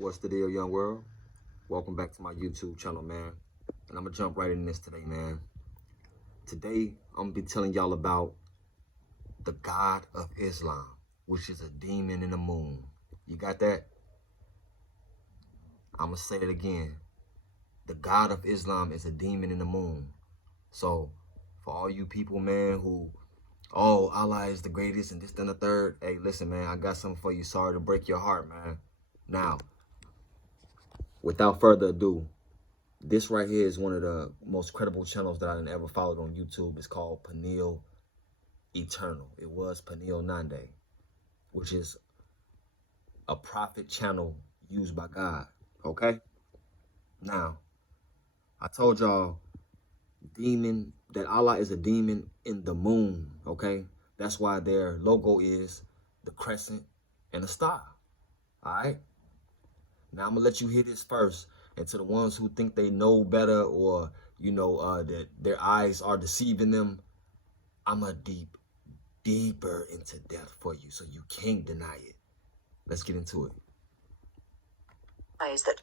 What's the deal, young world? Welcome back to my YouTube channel, man. And I'm gonna jump right in this today, man. Today, I'm gonna be telling y'all about the God of Islam, which is a demon in the moon. You got that? I'm gonna say it again. The God of Islam is a demon in the moon. So, for all you people, man, who, oh, Allah is the greatest and this, then the third. Hey, listen, man, I got something for you. Sorry to break your heart, man. Now, without further ado, this right here is one of the most credible channels that I ever followed on YouTube. It's called Peniel Eternal. It was Peniel Nande, which is a prophet channel used by God. Okay? Now, I told y'all that Allah is a demon in the moon. Okay? That's why their logo is the crescent and the star. Alright? Now I'm gonna let you hear this first. And to the ones who think they know better, or that their eyes are deceiving them, I'm a deeper into depth for you, so you can't deny it. Let's get into it. Eyes that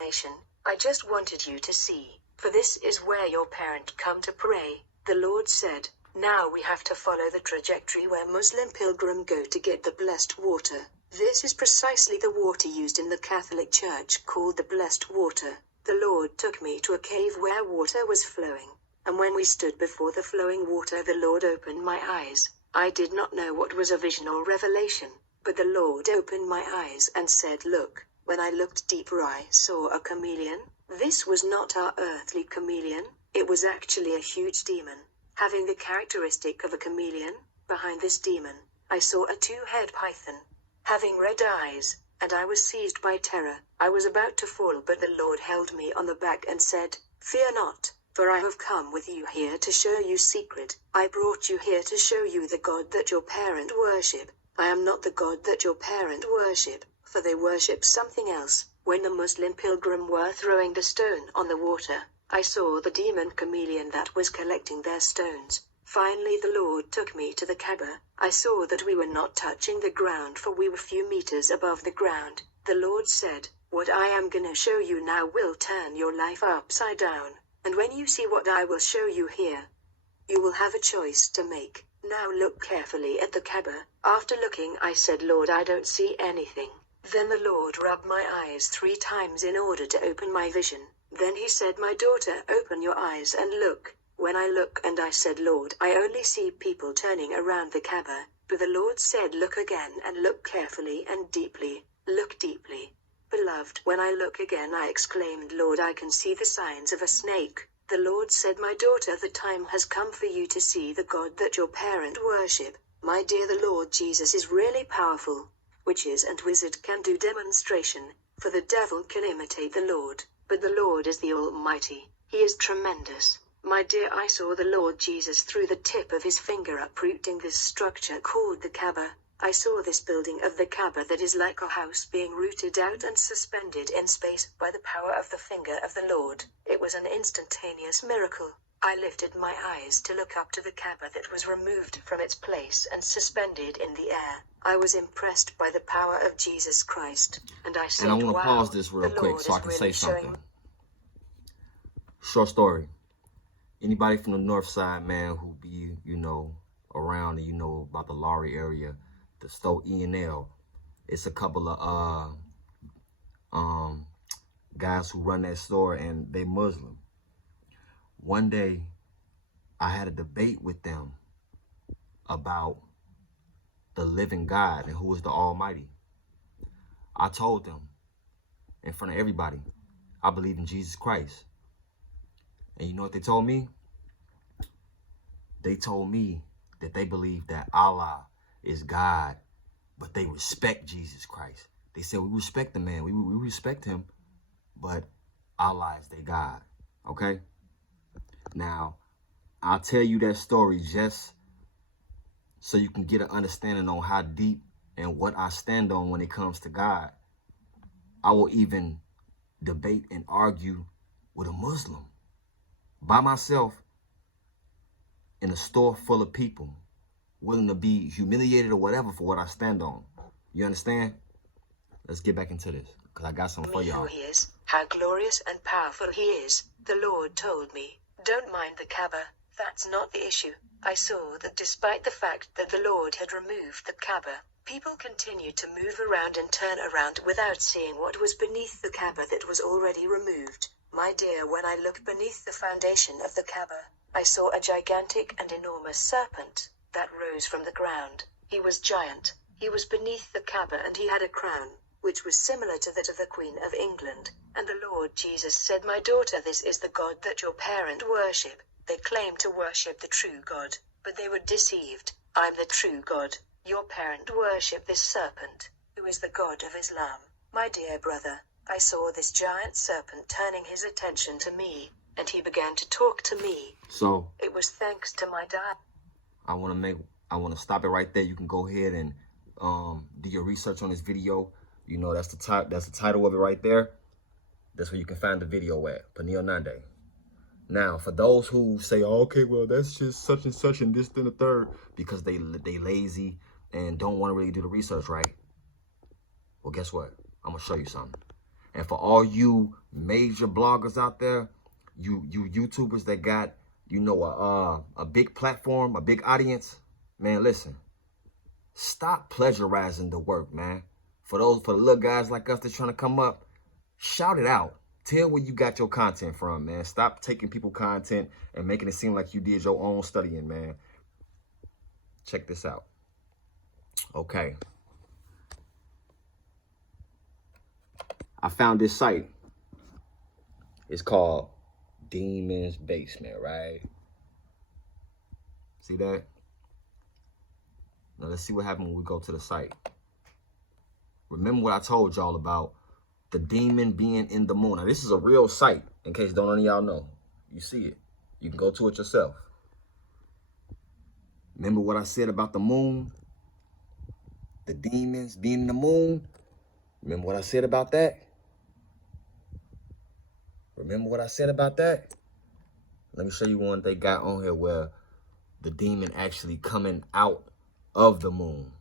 nation, I just wanted you to see, for this is where your parent come to pray. The Lord said, now we have to follow the trajectory where Muslim pilgrim go to get the blessed water. This is precisely the water used in the Catholic Church called the blessed water. The Lord took me to a cave where water was flowing, and when we stood before the flowing water, the Lord opened my eyes. I did not know what was a vision or revelation, but the Lord opened my eyes and said, look. When I looked deeper, I saw a chameleon. This was not our earthly chameleon, it was actually a huge demon, having the characteristic of a chameleon. Behind this demon, I saw a two-head python, having red eyes, and I was seized by terror. I was about to fall, but the Lord held me on the back and said, fear not, for I have come with you here to show you secret. I brought you here to show you the God that your parent worship. I am not the God that your parent worship, for they worship something else. When the Muslim pilgrim were throwing the stone on the water, I saw the demon chameleon that was collecting their stones. Finally the Lord took me to the Kaaba. I saw that we were not touching the ground, for we were few meters above the ground. The Lord said, what I am gonna show you now will turn your life upside down, and when you see what I will show you here, you will have a choice to make. Now look carefully at the Kaaba. After looking, I said, Lord, I don't see anything. Then the Lord rubbed my eyes 3 times in order to open my vision. Then he said, my daughter, open your eyes and look. When I look, and I said, Lord, I only see people turning around the Kaaba. But the Lord said, look again and look carefully and deeply. Look deeply. Beloved, when I look again, I exclaimed, Lord, I can see the signs of a snake. The Lord said, my daughter, the time has come for you to see the God that your parent worship. My dear, the Lord Jesus is really powerful. Witches and wizards can do demonstration, for the devil can imitate the Lord, but the Lord is the Almighty. He is tremendous. My dear, I saw the Lord Jesus through the tip of his finger uprooting this structure called the Kaaba. I saw this building of the Kaaba that is like a house being rooted out and suspended in space by the power of the finger of the Lord. It was an instantaneous miracle. I lifted my eyes to look up to the Kaaba that was removed from its place and suspended in the air. I was impressed by the power of Jesus Christ, and I said, and I want to wow, pause this real quick so I can say something. showing. Short story. Anybody from the north side, man, who be, around and about the Laurie area, the Stowe E&L, it's a couple of guys who run that store, and they Muslim. One day, I had a debate with them about the living God and who is the Almighty. I told them in front of everybody, I believe in Jesus Christ. And you know what they told me? They told me that they believe that Allah is God, but they respect Jesus Christ. They said, we respect the man, we respect him, but Allah is their God, okay? Now, I'll tell you that story just so you can get an understanding on how deep and what I stand on when it comes to God. I will even debate and argue with a Muslim by myself in a store full of people willing to be humiliated or whatever for what I stand on. You understand? Let's get back into this. because I got something for Me who y'all. he is, how glorious and powerful he is, the Lord told me. Don't mind the Kaaba, that's not the issue. I saw that despite the fact that the Lord had removed the Kaaba, people continued to move around and turn around without seeing what was beneath the Kaaba that was already removed. My dear, when I looked beneath the foundation of the Kaaba, I saw a gigantic and enormous serpent that rose from the ground. He was giant. He was beneath the Kaaba and he had a crown, which was similar to that of the Queen of England. And the Lord Jesus said, my daughter, this is the God that your parent worship. They claim to worship the true God, but they were deceived. I'm the true God. Your parent worship this serpent, who is the God of Islam. My dear brother, I saw this giant serpent turning his attention to me, and he began to talk to me. So It was thanks to my dad. I want to stop it right there. You can go ahead and do your research on this video. You know, that's the title of it right there. That's where you can find the video at, Peniel Nande. Now, for those who say, oh, okay, well, that's just such and such and this, then the third, because they lazy and don't want to really do the research, right? Well, guess what? I'm going to show you something. And for all you major bloggers out there, you YouTubers that got, you know, a big platform, a big audience, man, listen. Stop plagiarizing the work, man. For the little guys like us that's trying to come up, shout it out. Tell where you got your content from, man. Stop taking people's content and making it seem like you did your own studying, man. Check this out. Okay. I found this site. It's called Demon's Basement, right? See that? Now let's see what happens when we go to the site. Remember what I told y'all about the demon being in the moon. Now, this is a real site, in case none of y'all know. You see it. You can go to it yourself. Remember what I said about the moon? The demons being in the moon? Remember what I said about that? Remember what I said about that? Let me show you one they got on here where the demon actually coming out of the moon.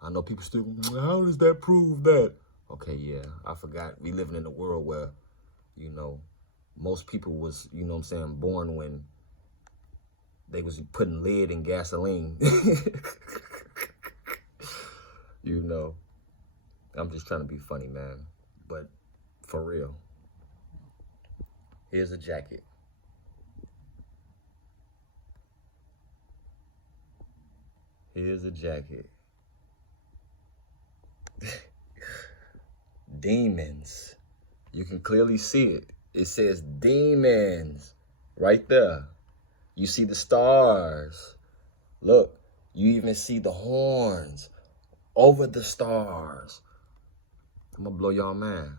I know people still, how does that prove that? Okay, yeah, I forgot. We living in a world where, you know, most people was, you know what I'm saying, born when they was putting lead in gasoline. You know, I'm just trying to be funny, man. But for real, here's a jacket. Here's a jacket. Demons. You can clearly see it. It says demons right there. You see the stars. Look, you even see the horns over the stars. I'm gonna blow y'all mind.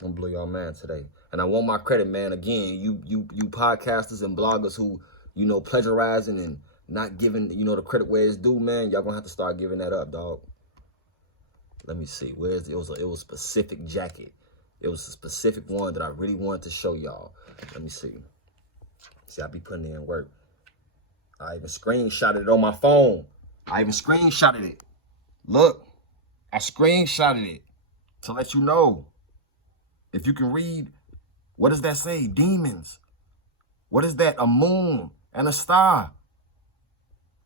I'm gonna blow y'all mind today. And I want my credit, man. Again, you podcasters and bloggers who, you know, plagiarizing and not giving, you know, the credit where it's due, man. Y'all gonna have to start giving that up, dog. Let me see. Where's it? It was a specific jacket. It was a specific one that I really wanted to show y'all. Let me see. See, I be putting in work. I even screenshotted it on my phone. I even screenshotted it. Look, I screenshotted it to let you know. If you can read, what does that say? Demons. What is that? A moon and a star.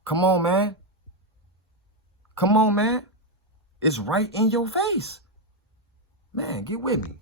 Come on, man. Come on, man. It's right in your face. Man, get with me.